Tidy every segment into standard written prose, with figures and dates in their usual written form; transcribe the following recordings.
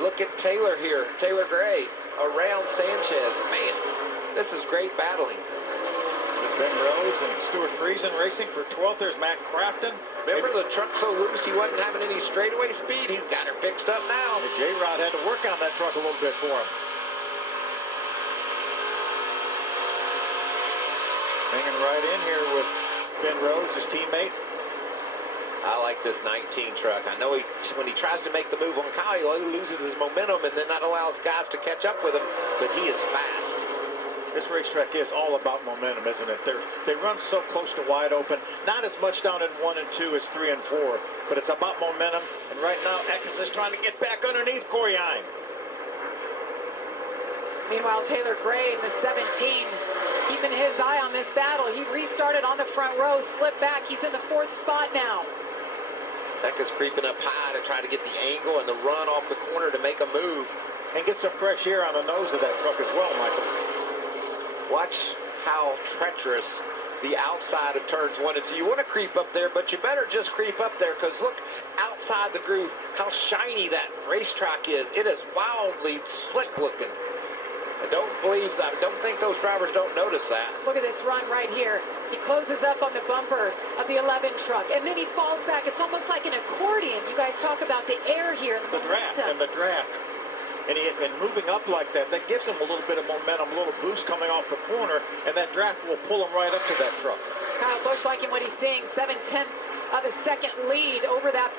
look at Taylor here, Taylor Gray, around Sanchez. Man, this is great battling. Ben Rhodes and Stuart Friesen racing for 12th. There's Matt Crafton. Remember the truck so loose he wasn't having any straightaway speed? He's got her fixed up now. J-Rod had to work on that truck a little bit for him. Hanging right in here with Ben Rhodes, his teammate. I like this 19 truck. I know when he tries to make the move on Kyle, he loses his momentum and then that allows guys to catch up with him, but he is fast. This racetrack is all about momentum, isn't it? They run so close to wide open. Not as much down in 1 and 2 as 3 and 4, but it's about momentum. And right now, Eckes is trying to get back underneath Corey Heim. Meanwhile, Taylor Gray in the 17, keeping his eye on this battle. He restarted on the front row, slipped back. He's in the 4th spot now. Eckes creeping up high to try to get the angle and the run off the corner to make a move. And get some fresh air on the nose of that truck as well, Michael. Watch how treacherous the outside of turns 1 and 2. You want to creep up there, but you better just creep up there because look outside the groove how shiny that racetrack is. It is wildly slick looking. I don't think those drivers don't notice that. Look at this run right here. He closes up on the bumper of the 11 truck, and then he falls back. It's almost like an accordion. You guys talk about the air here. The draft. And moving up like that, that gives him a little bit of momentum, a little boost coming off the corner, and that draft will pull him right up to that truck. Kyle Busch liking what he's seeing, 7/10 of a second lead over that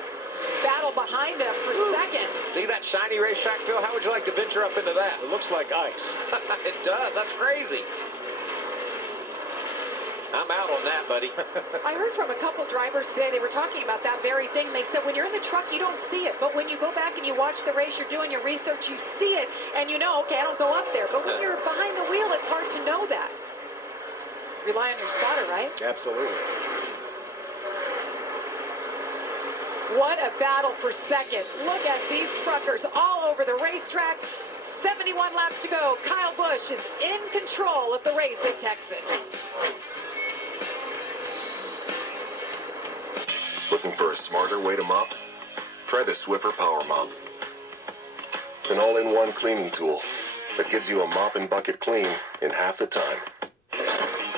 battle behind him for second. See that shiny racetrack, Phil? How would you like to venture up into that? It looks like ice. It does. That's crazy. I'm out on that, buddy. I heard from a couple drivers today, they were talking about that very thing. They said when you're in the truck, you don't see it. But when you go back and you watch the race, you're doing your research, you see it, and you know, okay, I don't go up there. But when you're behind the wheel, it's hard to know that. Rely on your spotter, right? Absolutely. What a battle for second. Look at these truckers all over the racetrack. 71 laps to go. Kyle Busch is in control of the race at Texas. Looking for a smarter way to mop? Try the Swiffer Power Mop. An all-in-one cleaning tool that gives you a mop and bucket clean in half the time.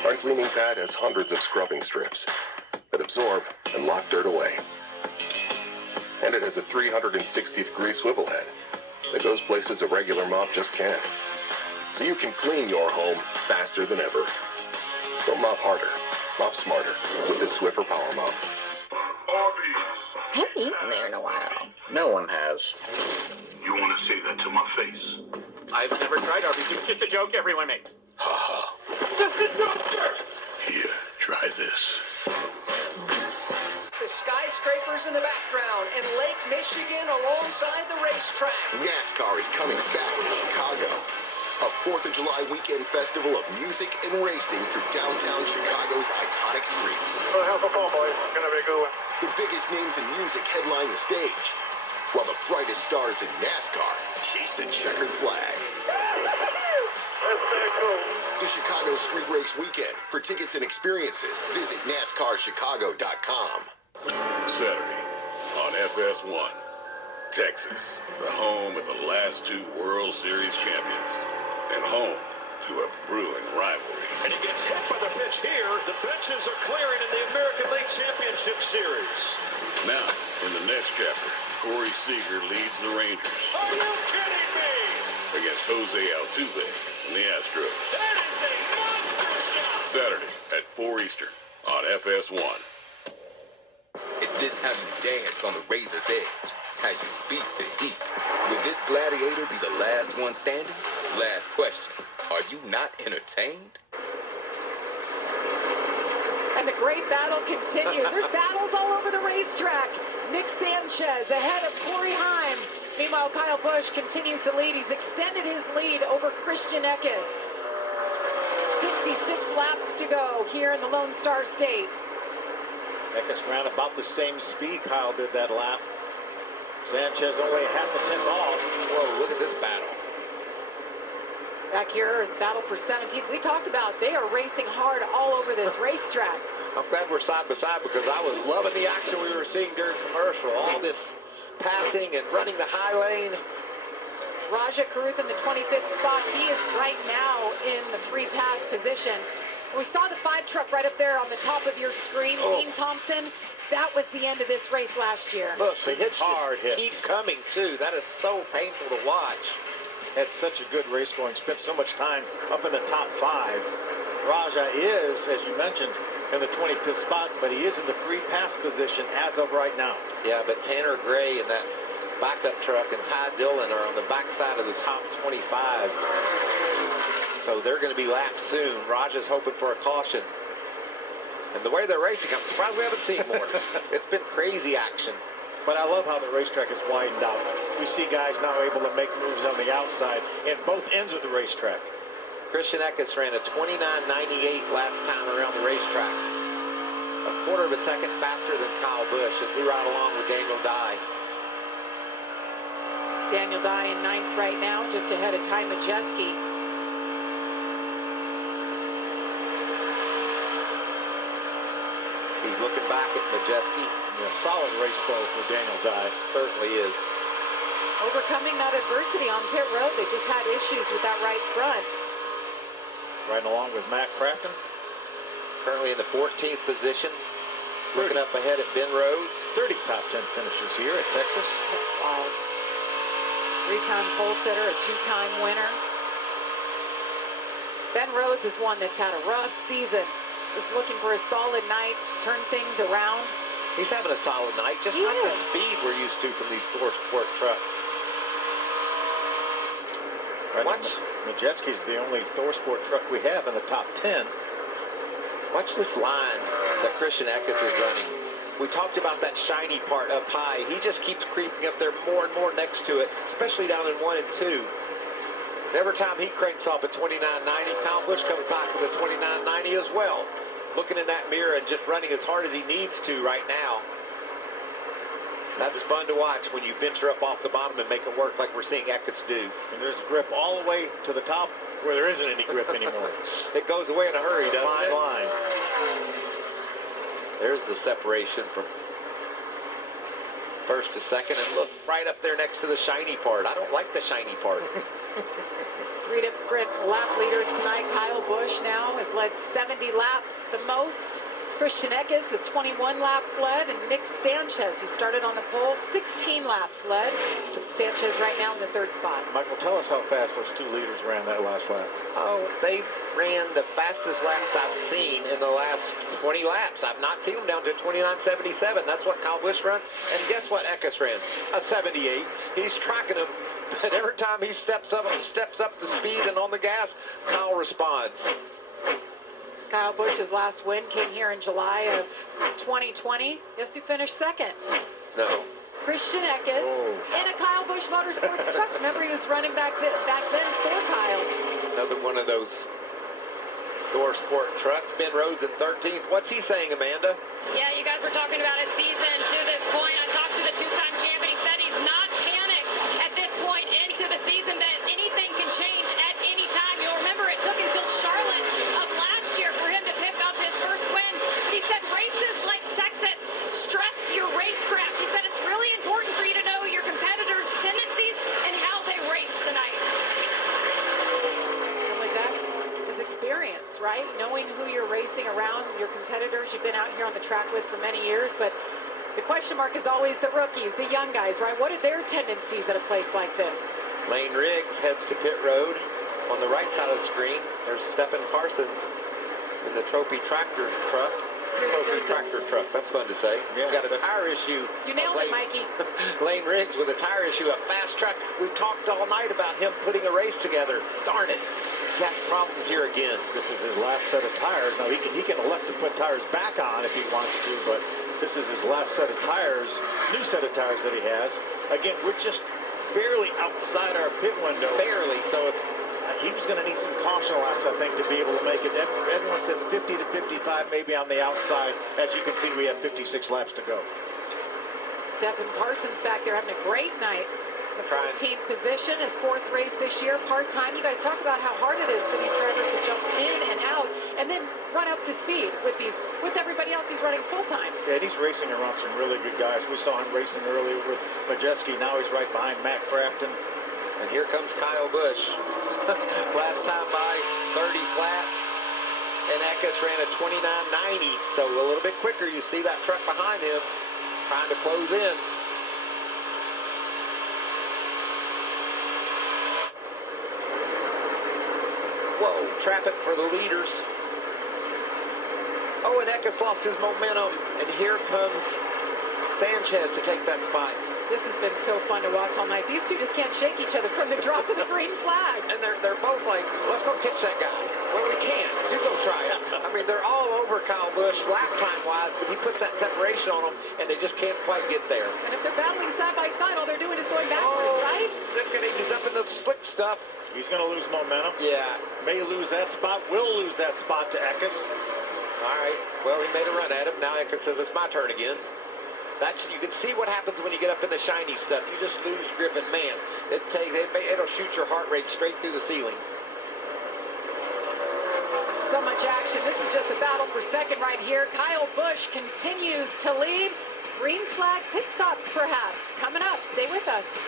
Our cleaning pad has hundreds of scrubbing strips that absorb and lock dirt away. And it has a 360-degree swivel head that goes places a regular mop just can't. So you can clean your home faster than ever. Don't mop harder, mop smarter with this Swiffer Power Mop. Haven't eaten there in a while. No one has. You want to say that to my face? I've never tried Arby's. It's just a joke everyone makes. Ha ha. Just a joke, sir. Here, try this. The skyscrapers in the background and Lake Michigan alongside the racetrack. NASCAR is coming back to Chicago. A 4th of July weekend festival of music and racing through downtown Chicago's iconic streets. How's the ball, boys? It's gonna be a good one. The biggest names in music headline the stage, while the brightest stars in NASCAR chase the checkered flag. That's very cool. The Chicago Street Race Weekend. For tickets and experiences, visit NASCARChicago.com. Saturday on FS1, Texas, the home of the last 2 World Series champions, and home to a brewing rivalry. And he gets hit by the pitch here. The benches are clearing in the American League Championship Series. Now, in the next chapter, Corey Seager leads the Rangers. Are you kidding me? Against Jose Altuve and the Astros. That is a monster shot. Saturday at 4 Eastern on FS1. Is this how you dance on the razor's edge? How you beat the heat? Will this gladiator be the last one standing? Last question. Are you not entertained? And the great battle continues. There's battles all over the racetrack. Nick Sanchez ahead of Corey Heim. Meanwhile, Kyle Busch continues to lead. He's extended his lead over Christian Eckes. 66 laps to go here in the Lone Star State. Eckes ran about the same speed Kyle did that lap. Sanchez only half a tenth off. Whoa, look at this battle. Back here in battle for 17th, we talked about they are racing hard all over this racetrack. I'm glad we're side by side because I was loving the action we were seeing during commercial. All this passing and running the high lane. Raja Karuth in the 25th spot. He is right now in the free pass position. We saw the 5 truck right up there on the top of your screen. Dean Thompson, that was the end of this race last year. Look, the hits Hard just hit. keep coming, too. That is so painful to watch. Had such a good race going, spent so much time up in the top 5. Raja is, as you mentioned, in the 25th spot, but he is in the free pass position as of right now. Yeah, but Tanner Gray and that backup truck and Ty Dillon are on the backside of the top 25. So they're going to be lapped soon. Raja's hoping for a caution. And the way they're racing, I'm surprised we haven't seen more. It's been crazy action. But I love how the racetrack is widened out. We see guys now able to make moves on the outside in both ends of the racetrack. Christian Eckes ran a 29.98 last time around the racetrack. A quarter of a second faster than Kyle Busch as we ride along with Daniel Dye. Daniel Dye in 9th right now, just ahead of Ty Majeski. He's looking back at Majeski. Yeah, solid race, though, for Daniel Dye. Certainly is. Overcoming that adversity on pit road, they just had issues with that right front. Riding along with Matt Crafton. Currently in the 14th position. Looking up ahead at Ben Rhodes. 30 top 10 finishes here at Texas. That's wild. 3-time pole sitter, a 2-time winner. Ben Rhodes is one that's had a rough season. Is looking for a solid night to turn things around. He's having a solid night, just He not the is. speed we're used to from these Thor Sport trucks. Watch, Majeski's the only Thor Sport truck we have in the top 10. watch this line that Christian Eckes is running. We talked about that shiny part up high. He just keeps creeping up there more and more next to it, especially down in 1 and 2. And every time he cranks off at 29.90, Kyle Busch comes back with a 29.90 as well. Looking in that mirror and just running as hard as he needs to right now. That's fun to watch when you venture up off the bottom and make it work like we're seeing Eckes do. And there's grip all the way to the top where there isn't any grip anymore. It goes away in a hurry, doesn't Fine it? line. There's the separation from first to second, and look right up there next to the shiny part. I don't like the shiny part. 3 different lap leaders tonight. Kyle Busch now has led 70 laps the most. Christian Eckes with 21 laps led, and Nick Sanchez, who started on the pole, 16 laps led. Sanchez right now in the 3rd spot. Michael, tell us how fast those 2 leaders ran that last lap. Oh, they ran the fastest laps I've seen in the last 20 laps. I've not seen them down to 29.77. That's what Kyle Busch ran. And guess what Eckes ran? A 78. He's tracking him, but every time he steps up the speed and on the gas, Kyle responds. Kyle Busch's last win came here in July of 2020. Guess who finished 2nd? No. Christian Eckes in a Kyle Busch Motorsports truck. Remember, he was running back then for Kyle. Another one of those Thor Sport trucks. Ben Rhodes in 13th. What's he saying, Amanda? Yeah, you guys were talking about his season to this point. I talked to the 2-time champion. He said he's not panicked at this point into the season, that anything can change at any time. You'll remember it took until Charlotte of last year for him to pick up his first win. But he said races like Texas stress your racecraft. He said it's really important for you to know your competitors' tendencies and how they race tonight. And with that is experience, right? Knowing who you're racing around, your competitors you've been out here on the track with for many years. But the question mark is always the rookies, the young guys, right? What are their tendencies at a place like this? Lane Riggs heads to pit road. On the right side of the screen, there's Stephen Parsons in the Trophy Tractor truck. Trophy Tractor truck, that's fun to say. Yeah. Got a tire issue. You nailed it, Mikey. Lane Riggs with a tire issue, a fast track. We've talked all night about him putting a race together. Darn it. He's had problems here again. This is his last set of tires. Now, he can elect to put tires back on if he wants to, but this is his last set of tires, new set of tires that he has. Again, we're just barely outside our pit window. Barely, so if he was going to need some caution laps, I think, to be able to make it. Everyone said 50 to 55, maybe on the outside. As you can see, we have 56 laps to go. Stephen Parsons back there having a great night. The 14th position, his 4th race this year, part-time. You guys talk about how hard it is for these drivers to jump in and out and then run up to speed with everybody else who's running full-time. Yeah, and he's racing around some really good guys. We saw him racing earlier with Majeski. Now he's right behind Matt Crafton. And here comes Kyle Busch. Last time by 30 flat. And Eckes ran a 29.90, so a little bit quicker. You see that truck behind him trying to close in. Whoa, traffic for the leaders. Oh, and Eckes lost his momentum. And here comes Sanchez to take that spot. This has been so fun to watch all night. These two just can't shake each other from the drop of the green flag. And they're both like, let's go catch that guy. Well, we can't. You go try it. I mean, they're all over Kyle Busch lap time-wise, but he puts that separation on them, and they just can't quite get there. And if they're battling side by side, all they're doing is going backwards, right? Look at him. He's up in the slick stuff. He's going to lose momentum. Yeah. May lose that spot. Will lose that spot to Eckes. All right. Well, he made a run at him. Now Eckes says it's my turn again. You can see what happens when you get up in the shiny stuff. You just lose grip, and man, it'll shoot your heart rate straight through the ceiling. So much action. This is just a battle for second right here. Kyle Busch continues to lead. Green flag pit stops, perhaps, coming up. Stay with us.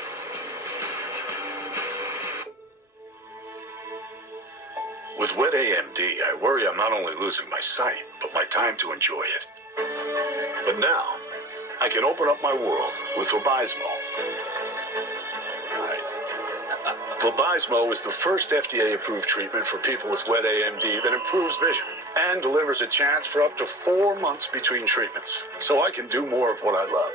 With wet AMD, I worry I'm not only losing my sight, but my time to enjoy it. But now, I can open up my world with Vabysmo. Vabysmo is the first FDA-approved treatment for people with wet AMD that improves vision and delivers a chance for up to 4 months between treatments, so I can do more of what I love.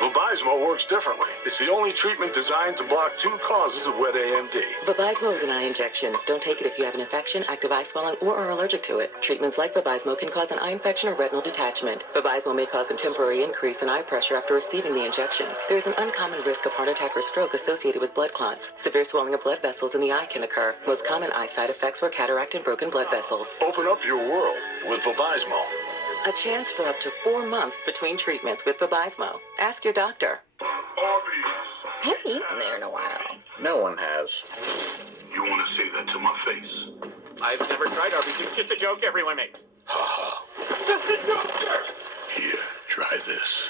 Vabysmo works differently. It's the only treatment designed to block 2 causes of wet AMD. Vabysmo is an eye injection. Don't take it if you have an infection, active eye swelling, or are allergic to it. Treatments like Vabysmo can cause an eye infection or retinal detachment. Vabysmo may cause a temporary increase in eye pressure after receiving the injection. There is an uncommon risk of heart attack or stroke associated with blood clots. Severe swelling of blood vessels in the eye can occur. Most common eye side effects were cataract and broken blood vessels. Open up your world with Vabysmo. A chance for up to 4 months between treatments with Vabysmo. Ask your doctor. Haven't eaten there in a while. No one has. You want to say that to my face? I've never tried Arby's. It's just a joke everyone makes. Ha ha. Here, try this.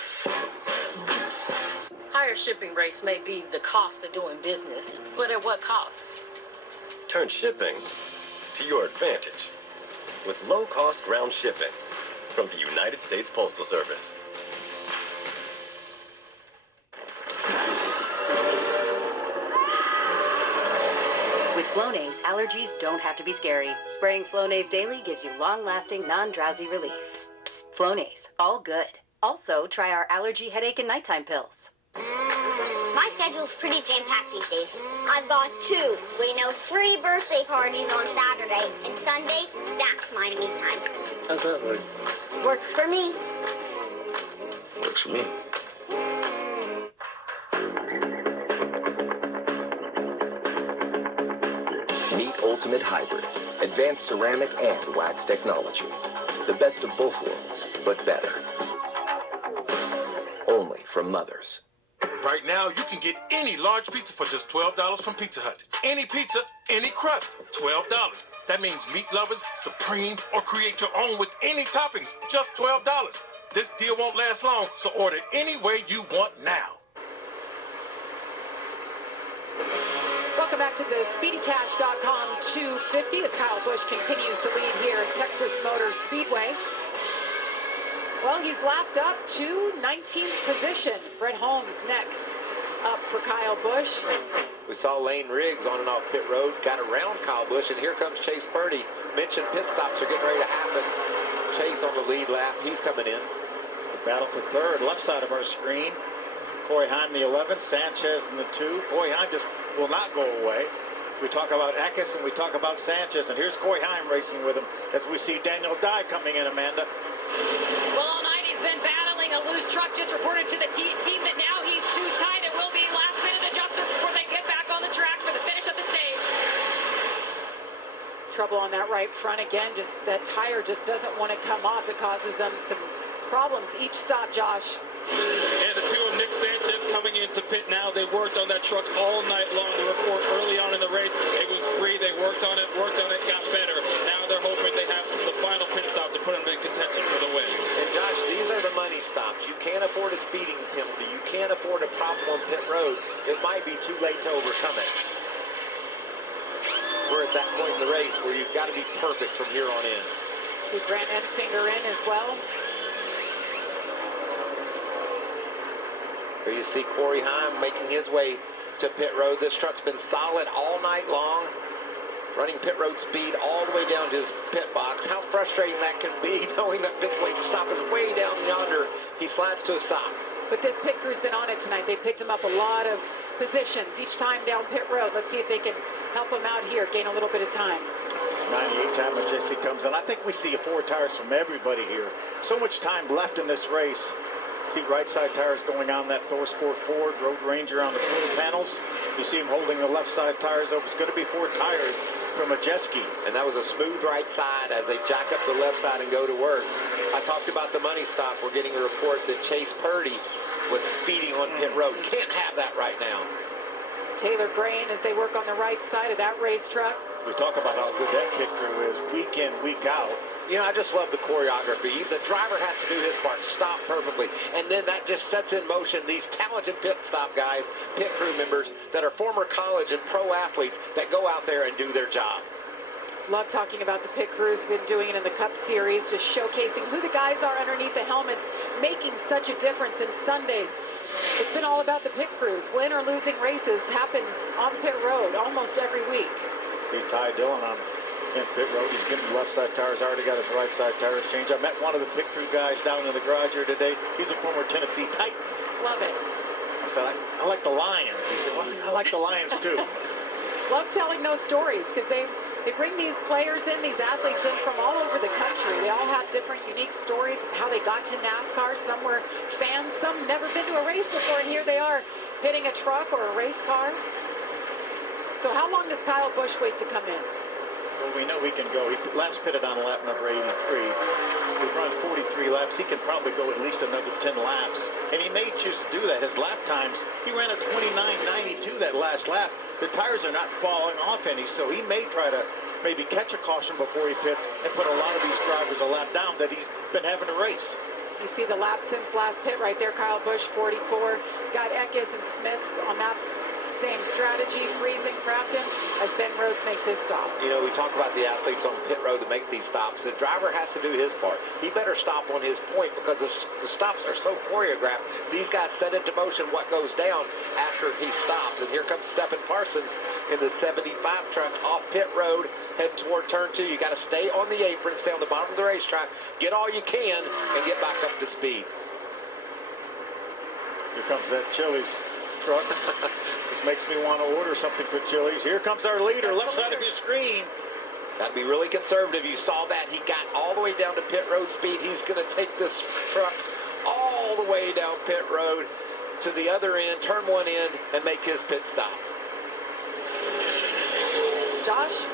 Higher shipping rates may be the cost of doing business, but at what cost? Turn shipping to your advantage with low-cost ground shipping from the United States Postal Service. With Flonase, allergies don't have to be scary. Spraying Flonase daily gives you long-lasting, non-drowsy relief. Psst, psst. Flonase, all good. Also, try our allergy headache and nighttime pills. My schedule's pretty jam-packed these days. I've got 2, 3 birthday parties on Saturday, and Sunday, that's my me time. How's that look? Works for me. Works for me. Meet Ultimate Hybrid. Advanced ceramic and wax technology. The best of both worlds, but better. Only from Mother's. Right now, you can get any large pizza for just $12 from Pizza Hut. Any pizza, any crust, $12. That means meat lovers, supreme, or create your own with any toppings, just $12. This deal won't last long, so order any way you want now. Welcome back to the SpeedyCash.com 250 as Kyle Busch continues to lead here at Texas Motor Speedway. Well, he's lapped up to 19th position. Brett Holmes next up for Kyle Busch. We saw Lane Riggs on and off pit road, got around Kyle Busch, and here comes Chase Purdy. Mentioned pit stops are getting ready to happen. Chase on the lead lap, he's coming in. The battle for third, left side of our screen. Corey Heim, the 11, Sanchez in the 2. Corey Heim just will not go away. We talk about Eckes and we talk about Sanchez, and here's Corey Heim racing with him as we see Daniel Dye coming in, Amanda. Well, all night he's been battling a loose truck. Just reported to the team that now he's too tight. It will be last-minute adjustments before they get back on the track for the finish of the stage. Trouble on that right front again. Just that tire just doesn't want to come off. It causes them some problems each stop, Josh. And the two of them Nick Sanchez coming into pit now. They worked on that truck all night long. The report early on in the race, it was free. They worked on it, got better. Now they're hoping they have the final pit stop to put them in contention for the win. And Josh, these are the money stops. You can't afford a speeding penalty. You can't afford a problem on pit road. It might be too late to overcome it. We're at that point in the race where you've got to be perfect from here on in. See Grant Enfinger in as well. Here you see Corey Heim making his way to pit road. This truck's been solid all night long, running pit road speed all the way down to his pit box. How frustrating that can be, knowing that pit wait stop is way down yonder. He slides to a stop. But this pit crew's been on it tonight. They picked him up a lot of positions each time down pit road. Let's see if they can help him out here, gain a little bit of time. 98 time when Jesse comes in. I think we see 4 tires from everybody here. So much time left in this race. See right side tires going on that Thor Sport Ford, Road Ranger on the quarter panels. You see him holding the left side tires over. It's going to be 4 tires from Majeski. And that was a smooth right side as they jack up the left side and go to work. I talked about the money stop. We're getting a report that Chase Purdy was speeding on pit road. Can't have that right now. Taylor Brain as they work on the right side of that racetrack. We talk about how good that pit crew is week in, week out. You know, I just love the choreography. The driver has to do his part, stop perfectly, and then that just sets in motion these talented pit stop guys, pit crew members that are former college and pro athletes that go out there and do their job. Love talking about the pit crews, been doing it in the Cup Series, just showcasing who the guys are underneath the helmets, making such a difference in Sundays. It's been all about the pit crews. Win or losing races happens on pit road almost every week. See Ty Dillon on in pit road. He's getting left side tires, already got his right side tires changed. I met one of the pit crew guys down in the garage here today. He's a former Tennessee Titan. Love it. I said, I like the Lions. He said, well, I like the Lions too. Love telling those stories because they bring these players in, these athletes in from all over the country. They all have different unique stories, how they got to NASCAR. Some were fans, some never been to a race before, and here they are pitting a truck or a race car. So how long does Kyle Busch wait to come in? Well, we know he can go. He last pitted on lap number 83. We've run 43 laps. He can probably go at least another 10 laps. And he may choose to do that. His lap times, he ran a 29.92 that last lap. The tires are not falling off any, so he may try to maybe catch a caution before he pits and put a lot of these drivers a lap down that he's been having to race. You see the lap since last pit right there. Kyle Busch, 44. Got Eckes and Smith on that same strategy, freezing Crafton as Ben Rhodes makes his stop. You know, we talk about the athletes on pit road that make these stops. The driver has to do his part. He better stop on his point because the stops are so choreographed. These guys set into motion what goes down after he stops. And here comes Stephen Parsons in the 75 truck off pit road, heading toward turn 2. You got to stay on the apron, stay on the bottom of the racetrack, get all you can, and get back up to speed. Here comes that Chili's truck. This makes me want to order something for Chili's. Here comes our leader, left side of your screen. Got to be really conservative. You saw that. He got all the way down to pit road speed. He's going to take this truck all the way down pit road to the other end, turn 1 end, and make his pit stop. Josh?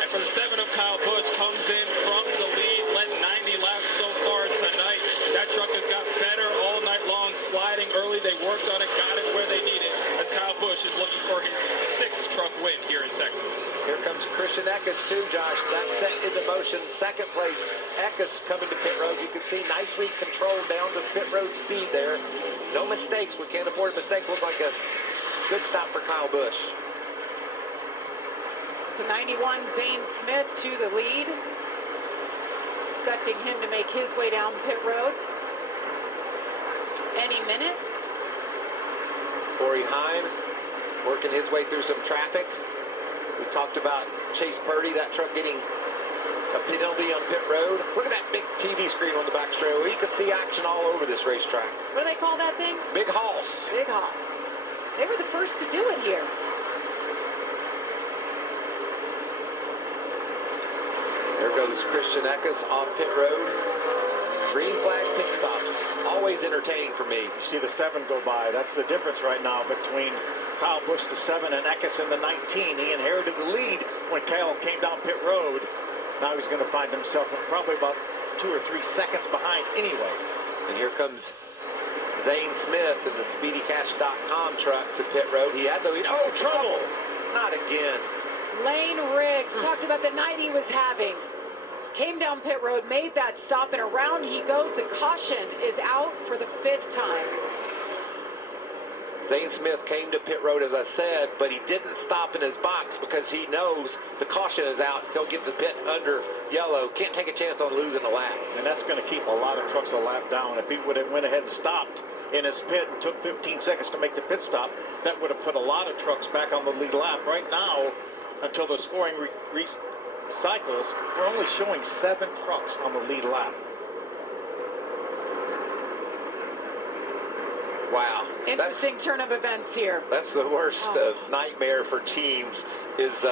And from 7 of Kyle Busch comes in from the lead, led 90 laps so far tonight. That truck has got better all night long, sliding early. They worked on it, got it where they need it, as Kyle Busch is looking for his 6th truck win here in Texas. Here comes Christian Eckes too, Josh. That's set into motion. 2nd place, Eckes coming to pit road. You can see nicely controlled down to pit road speed there. No mistakes. We can't afford a mistake. Looked like a good stop for Kyle Busch. So 91, Zane Smith to the lead. Expecting him to make his way down pit road any minute. Corey Heim working his way through some traffic. We talked about Chase Purdy, that truck getting a penalty on pit road. Look at that big TV screen on the back straightaway. You can see action all over this racetrack. What do they call that thing? Big Hoss. Big Hoss. They were the first to do it here. There goes Christian Eckes off pit road. Green flag pit stops. Always entertaining for me. You see the 7 go by. That's the difference right now between Kyle Busch, the 7, and Eckes in the 19. He inherited the lead when Kyle came down pit road. Now he's going to find himself probably about 2 or 3 seconds behind anyway. And here comes Zane Smith in the SpeedyCash.com truck to pit road. He had the lead. Oh, trouble! Not again. Lane Riggs talked about the night he was having. Came down pit road, made that stop, and around he goes. The caution is out for the 5th time. Zane Smith came to pit road, as I said, but he didn't stop in his box because he knows the caution is out. He'll get the pit under yellow. Can't take a chance on losing a lap. And that's going to keep a lot of trucks a lap down. If he would have went ahead and stopped in his pit and took 15 seconds to make the pit stop, that would have put a lot of trucks back on the lead lap. Right now, until the scoring cycles, we're only showing 7 trucks on the lead lap. Wow. Interesting turn of events here. That's the worst nightmare for teams is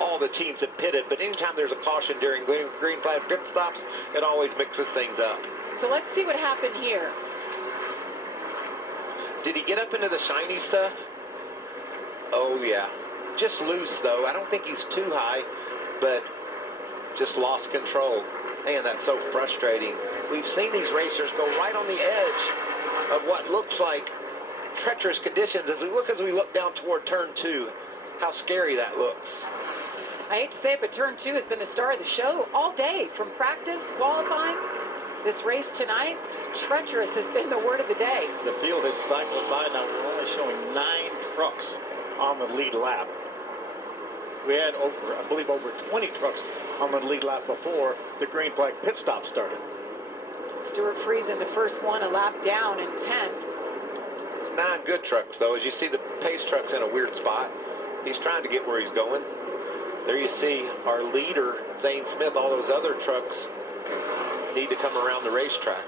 all the teams have pitted, but anytime there's a caution during green flag pit stops, it always mixes things up. So let's see what happened here. Did he get up into the shiny stuff? Oh, yeah. Just loose, though. I don't think he's too high, but just lost control. Man, that's so frustrating. We've seen these racers go right on the edge of what looks like treacherous conditions as we look down toward turn 2. How scary that looks. I hate to say it, but turn 2 has been the star of the show all day, from practice, qualifying. This race tonight, just treacherous has been the word of the day. The field has cycled by now. We're only showing 9 trucks on the lead lap. We had I believe over 20 trucks on the lead lap before the green flag pit stop started. Stuart Friesen, the first one, a lap down in 10th. It's 9 good trucks, though. As you see, the pace truck's in a weird spot. He's trying to get where he's going. There you see our leader, Zane Smith. All those other trucks need to come around the racetrack.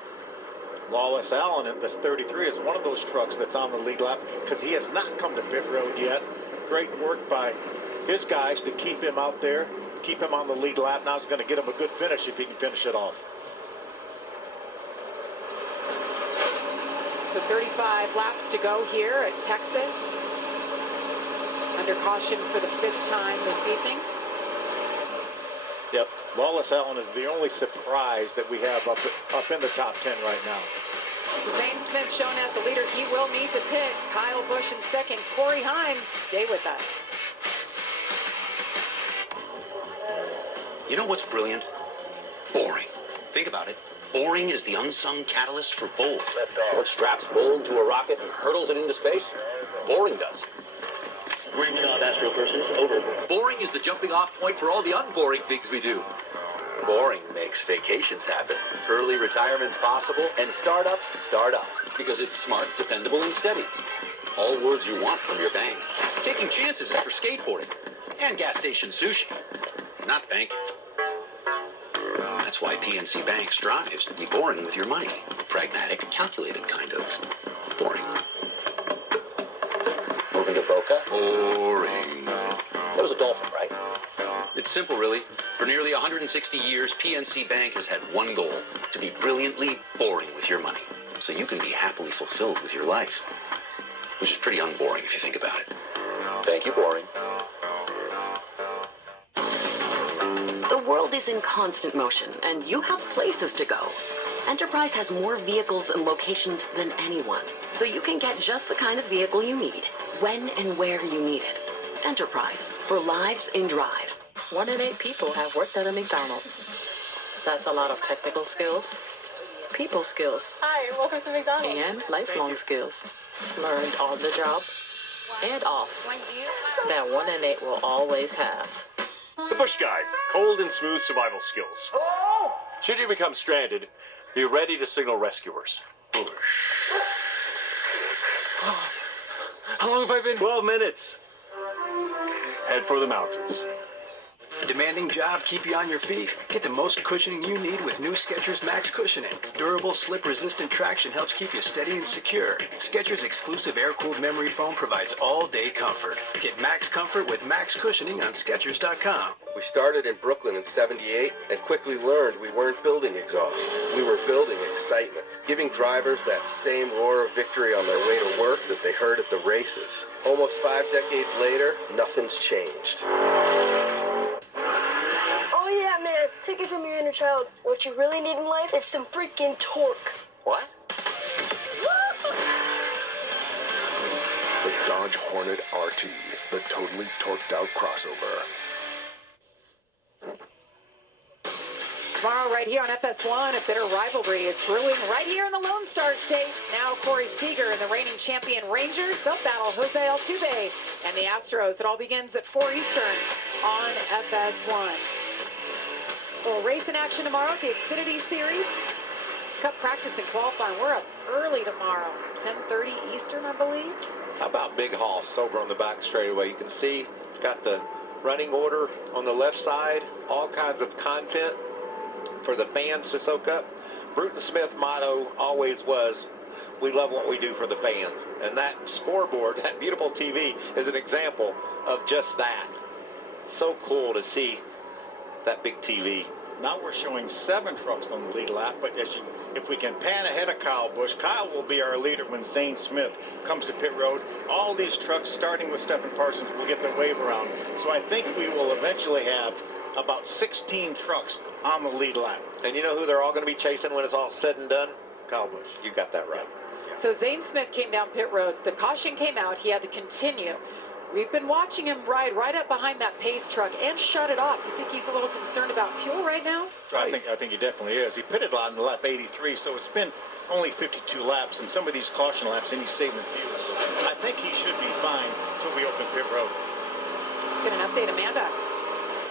Wallace Allen at this 33 is one of those trucks that's on the lead lap because he has not come to pit road yet. Great work by his guys to keep him out there, keep him on the lead lap. Now it's going to get him a good finish if he can finish it off. So 35 laps to go here at Texas. Under caution for the 5th time this evening. Yep, Wallace Allen is the only surprise that we have up in the top 10 right now. So Zane Smith shown as the leader. He will need to pit. Kyle Busch in second. Corey Himes, stay with us. You know what's brilliant? Boring. Think about it. Boring is the unsung catalyst for bold. What straps bold to a rocket and hurtles it into space? Boring does. Great job, Astro persons. Over. Boring is the jumping off point for all the unboring things we do. Boring makes vacations happen, early retirement's possible, and startups start up. Because it's smart, dependable, and steady. All words you want from your bank. Taking chances is for skateboarding. And gas station sushi. Not banking. That's why PNC Bank strives to be boring with your money. Pragmatic, calculated kind of boring. Moving to Boca? Boring. That was a dolphin, right? It's simple, really. For nearly 160 years, PNC Bank has had one goal: to be brilliantly boring with your money, so you can be happily fulfilled with your life. Which is pretty unboring if you think about it. Thank you, boring. The world is in constant motion, and you have places to go. Enterprise has more vehicles and locations than anyone, so you can get just the kind of vehicle you need, when and where you need it. Enterprise, for lives in drive. 1 in 8 people have worked at a McDonald's. That's a lot of technical skills, people skills. Hi, welcome to McDonald's. And lifelong skills. Learned on the job and off. That 1 in 8 will always have. The Busch Guide, cold and smooth survival skills. Should you become stranded, be ready to signal rescuers. How long have I been? 12 minutes. Head for the mountains. A demanding job, keep you on your feet. Get the most cushioning you need with new Skechers Max Cushioning. Durable, slip-resistant traction helps keep you steady and secure. Skechers' exclusive air-cooled memory foam provides all-day comfort. Get Max Comfort with Max Cushioning on Skechers.com. We started in Brooklyn in '78 and quickly learned we weren't building exhaust. We were building excitement, giving drivers that same roar of victory on their way to work that they heard at the races. Almost 5 decades later, nothing's changed. Oh yeah, man, take it from your inner child. What you really need in life is some freaking torque. What? Hornet RT, the totally torqued out crossover. Tomorrow, right here on FS1, a bitter rivalry is brewing right here in the Lone Star State. Now Corey Seager and the reigning champion Rangers, they'll battle Jose Altuve and the Astros. It all begins at 4 Eastern on FS1. Well, race in action tomorrow at the Xfinity Series. Cup practice and qualifying. We're up early tomorrow, 10:30 Eastern, I believe. How about Big Hoss over on the back straightaway? You can see it's got the running order on the left side, all kinds of content for the fans to soak up. Bruton Smith motto always was, we love what we do for the fans. And that scoreboard, that beautiful TV, is an example of just that. So cool to see that big TV. Now we're showing 7 trucks on the lead lap, but if we can pan ahead of Kyle Busch, Kyle will be our leader when Zane Smith comes to pit road. All these trucks, starting with Stephen Parsons, will get the wave around. So I think we will eventually have about 16 trucks on the lead lap. And you know who they're all going to be chasing when it's all said and done? Kyle Busch. You got that right. Yeah. So Zane Smith came down pit road. The caution came out. He had to continue. We've been watching him ride right up behind that pace truck and shut it off. You think he's a little concerned about fuel right now? I think he definitely is. He pitted on lap 83, so it's been only 52 laps, and some of these caution laps, and he's saving fuel. So I think he should be fine till we open pit road. Let's get an update, Amanda.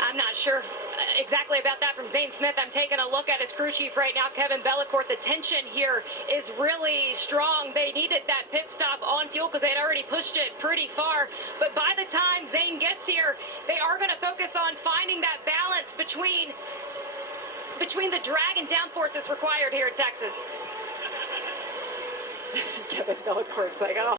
I'm not sure exactly about that from Zane Smith. I'm taking a look at his crew chief right now, Kevin Bellecourt. The tension here is really strong. They needed that pit stop on fuel because they had already pushed it pretty far. But by the time Zane gets here, they are going to focus on finding that balance between the drag and downforce that's required here in Texas. Kevin Bellecourt's like, oh.